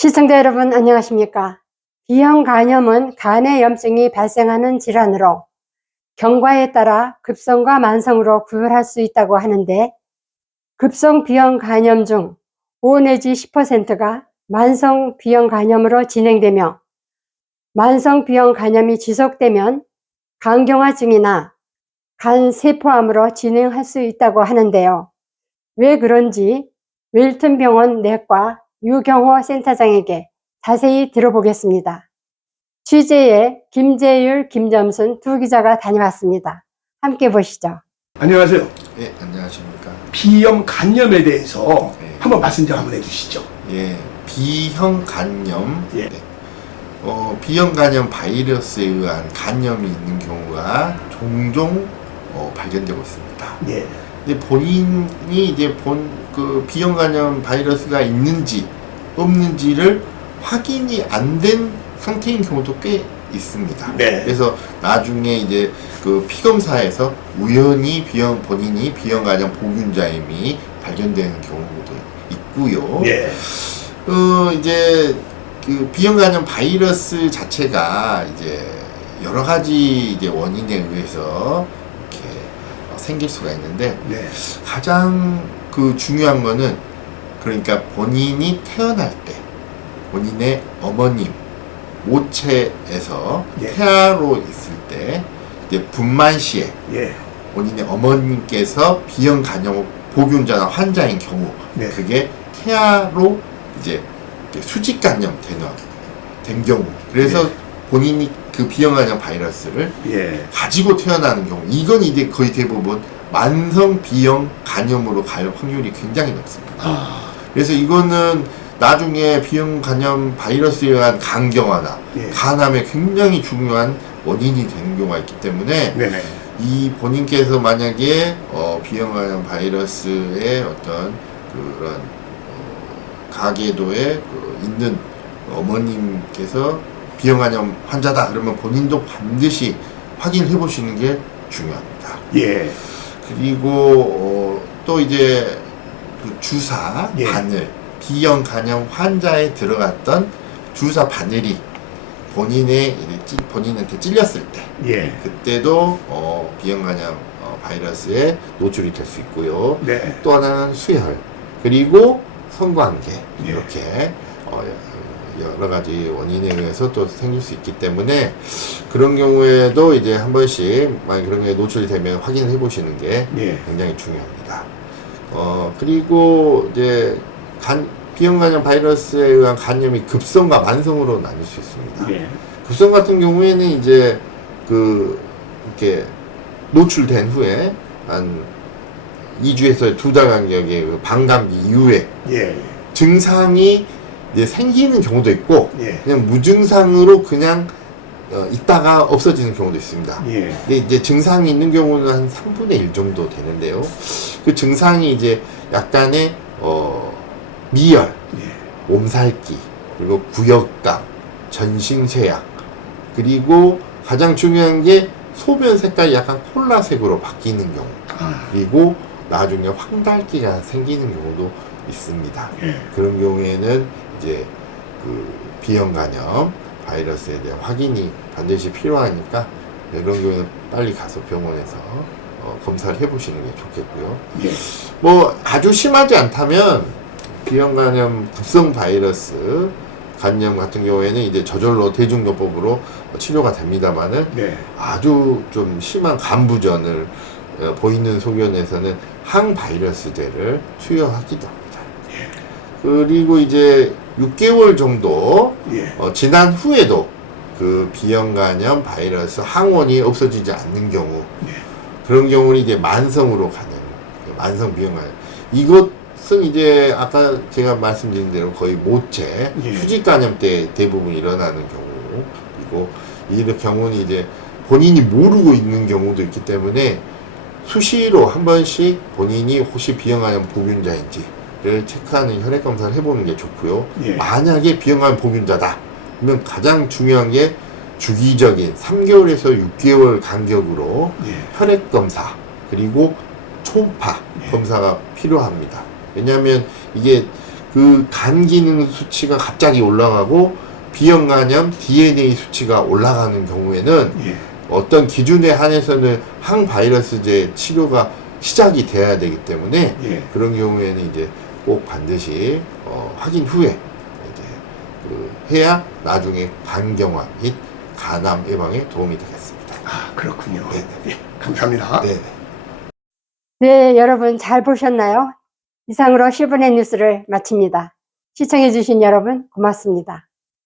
시청자 여러분 안녕하십니까? B형 간염은 간의 염증이 발생하는 질환으로 경과에 따라 급성과 만성으로 구별할 수 있다고 하는데, 급성 B형 간염 중 5 내지 10%가 만성 B형 간염으로 진행되며, 만성 B형 간염이 지속되면 간경화증이나 간세포암으로 진행할 수 있다고 하는데요. 왜 그런지 웰튼병원 내과 유경호 센터장에게 자세히 들어보겠습니다. 취재에 김재율, 김점순 두 기자가 다녀왔습니다. 함께 보시죠. 안녕하세요. 네, 안녕하십니까. B형 간염에 대해서 네. 한번 말씀 좀 한번 해주시죠. 예, B형 간염. 예. 네. B형 간염 바이러스에 의한 간염이 있는 경우가 종종 발견되고 있습니다. 예. 근데 본인이 이제 그 B형 간염 바이러스가 있는지 없는지를 확인이 안 된 상태인 경우도 꽤 있습니다. 네. 그래서 나중에 이제 그 피검사에서 우연히 본인이 B형 간염 보균자임이 발견되는 경우도 있고요. 예. 이제 그 B형 간염 바이러스 자체가 이제 여러 가지 이제 원인에 의해서 이렇게 생길 수가 있는데, 네. 가장 그 중요한 거는, 그러니까 본인이 태어날 때 본인의 어머님 모체에서 예. 태아로 있을 때 이제 분만 시에 예. 본인의 어머님께서 B형 간염 보균자나 환자인 경우, 네. 그게 태아로 이제 수직 간염 된 경우, 그래서 예. 본인이 그 B형 간염 바이러스를 예. 가지고 태어나는 경우, 이건 이제 거의 대부분 만성 B형 간염으로 갈 확률이 굉장히 높습니다. 아. 그래서 이거는 나중에 B형 간염 바이러스에 의한 간경화나 예. 간암에 굉장히 중요한 원인이 되는 경우가 있기 때문에, 네네. 이 본인께서 만약에 B형 간염 바이러스의 어떤 그런 가계도에 있는 어머님께서 B형 간염 환자다 그러면 본인도 반드시 확인해 보시는 게 중요합니다. 예. 그리고 또 이제 그 주사 예. 바늘, B형 간염 환자에 들어갔던 주사 바늘이 본인한테 찔렸을 때, 예. 그때도 B형 간염 바이러스에 노출이 될 수 있고요. 네. 또 하나는 수혈, 그리고 성관계, 예. 이렇게 여러 가지 원인에 의해서 또 생길 수 있기 때문에, 그런 경우에도 이제 한 번씩 만약 그런 게 노출이 되면 확인을 해 보시는 게 예. 굉장히 중요합니다. 그리고 이제 B형 간염 바이러스에 의한 간염이 급성과 만성으로 나뉠 수 있습니다. 예. 급성 같은 경우에는 이제 이렇게 노출된 후에 한 2주에서 2달 간격의 그 방감기 이후에 예. 증상이 이제 생기는 경우도 있고, 예. 그냥 무증상으로 그냥 있다가 없어지는 경우도 있습니다. 예. 근데 이제 증상이 있는 경우는 한 3분의 1 정도 되는데요. 그 증상이 이제 약간의 미열, 예. 몸살기, 그리고 구역감, 전신쇠약, 그리고 가장 중요한 게 소변 색깔이 약간 콜라색으로 바뀌는 경우, 그리고 나중에 황달기가 생기는 경우도 있습니다. 예. 그런 경우에는 이제 그 B형 간염 바이러스에 대한 확인이 반드시 필요하니까, 이런 경우는 빨리 가서 병원에서 검사를 해보시는 게 좋겠고요. 예. 뭐 아주 심하지 않다면 B형 간염 급성 바이러스 간염 같은 경우에는 이제 저절로 대중요법으로 치료가 됩니다만은, 네. 아주 좀 심한 간부전을 보이는 소견에서는 항바이러스제를 투여하기도 합니다. 그리고 이제 6개월 정도 예. 지난 후에도 그 B형 간염 바이러스 항원이 없어지지 않는 경우, 네. 그런 경우는 이제 만성으로 가는 만성 B형 간염. 이것은 이제 아까 제가 말씀드린 대로 거의 모체, 예. 수직 간염 때 대부분 일어나는 경우이고, 이런 경우는 이제 본인이 모르고 있는 경우도 있기 때문에 수시로 한 번씩 본인이 혹시 B형 간염 보균자인지를 체크하는 혈액 검사를 해보는 게 좋고요. 예. 만약에 B형 간염 보균자다 그러면 가장 중요한 게 주기적인 3개월에서 6개월 간격으로 예. 혈액 검사, 그리고 초음파 예. 검사가 필요합니다. 왜냐하면 이게 그 간 기능 수치가 갑자기 올라가고 B형 간염 DNA 수치가 올라가는 경우에는 예. 어떤 기준에 한해서는 항바이러스제 치료가 시작이 돼야 되기 때문에 예. 그런 경우에는 이제 꼭 반드시 확인 후에 이제 해야 나중에 간경화 및 간암 예방에 도움이 되겠습니다. 아, 그렇군요. 네. 예. 감사합니다. 네. 네, 여러분 잘 보셨나요? 이상으로 10분의 뉴스를 마칩니다. 시청해주신 여러분 고맙습니다.